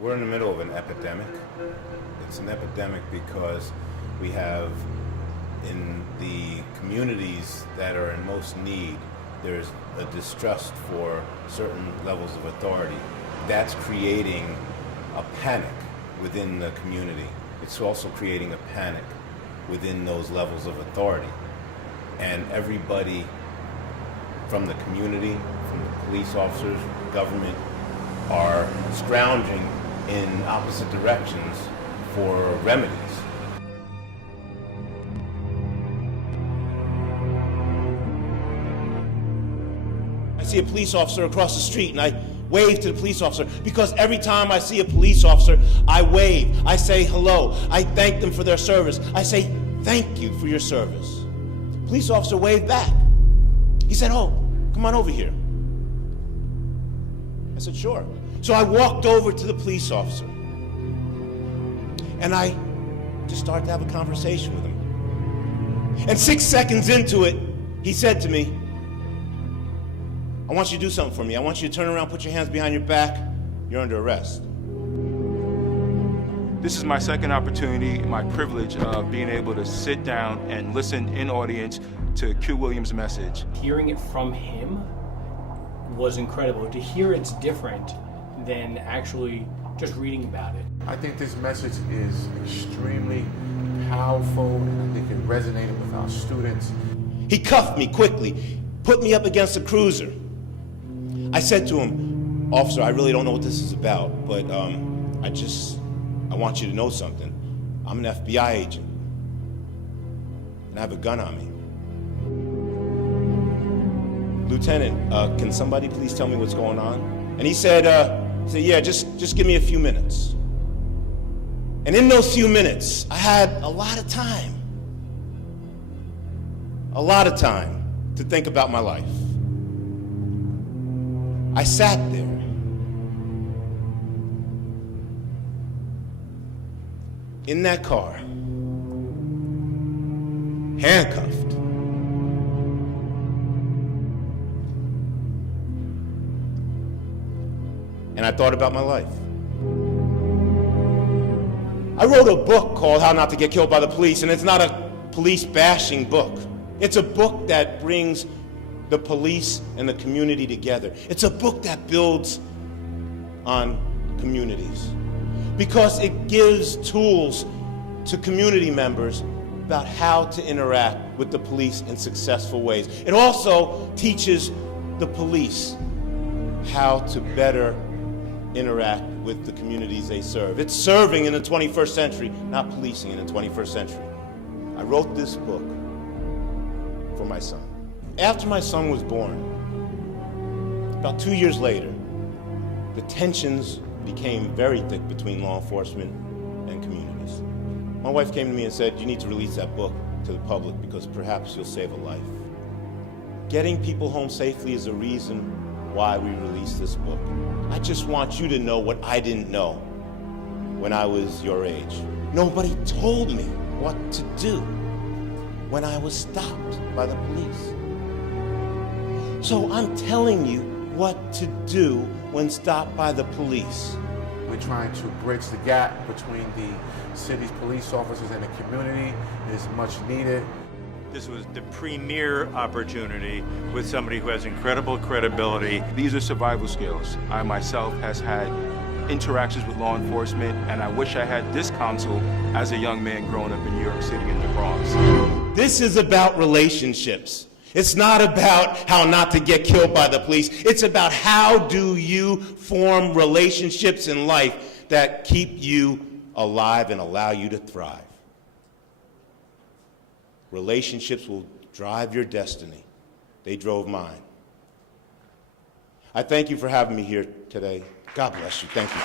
We're in the middle of an epidemic. It's an epidemic because we have, in the communities that are in most need, there's a distrust for certain levels of authority. That's creating a panic within the community. It's also creating a panic within those levels of authority. And everybody from the community, from the police officers, government, are scrounging in opposite directions for remedies. I see a police officer across the street and I wave to the police officer, because every time I see a police officer, I wave, I say hello, I thank them for their service, I say thank you for your service. The police officer waved back. He said, "Oh, come on over here." I said, "Sure." So I walked over to the police officer and I just started to have a conversation with him. And 6 seconds into it, he said to me, "I want you to do something for me. I want you to turn around, put your hands behind your back. You're under arrest." This is my second opportunity, my privilege of being able to sit down and listen in audience to Q Williams' message. Hearing it from him was incredible. To hear it's different than actually just reading about it. I think this message is extremely powerful, and I think it resonated with our students. He cuffed me quickly, put me up against a cruiser. I said to him, "Officer, I really don't know what this is about, but I want you to know something. I'm an FBI agent, and I have a gun on me. Lieutenant, can somebody please tell me what's going on?" And he said, "Yeah, just give me a few minutes." And in those few minutes, I had a lot of time to think about my life. I sat there. In that car, handcuffed. And I thought about my life. I wrote a book called How Not to Get Killed by the Police, and it's not a police bashing book. It's a book that brings the police and the community together. It's a book that builds on communities, because it gives tools to community members about how to interact with the police in successful ways. It also teaches the police how to better interact with the communities they serve. It's serving in the 21st century, not policing in the 21st century. I wrote this book for my son. After my son was born, about 2 years later, the tensions became very thick between law enforcement and communities. My wife came to me and said, "You need to release that book to the public because perhaps you'll save a life." Getting people home safely is a reason why we released this book. I just want you to know what I didn't know when I was your age. Nobody told me what to do when I was stopped by the police. So I'm telling you what to do when stopped by the police. We're trying to bridge the gap between the city's police officers and the community. It is much needed. This was the premier opportunity with somebody who has incredible credibility. These are survival skills. I myself has had interactions with law enforcement, and I wish I had this counsel as a young man growing up in New York City in the Bronx. This is about relationships. It's not about how not to get killed by the police. It's about how do you form relationships in life that keep you alive and allow you to thrive. Relationships will drive your destiny. They drove mine. I thank you for having me here today. God bless you. Thank you.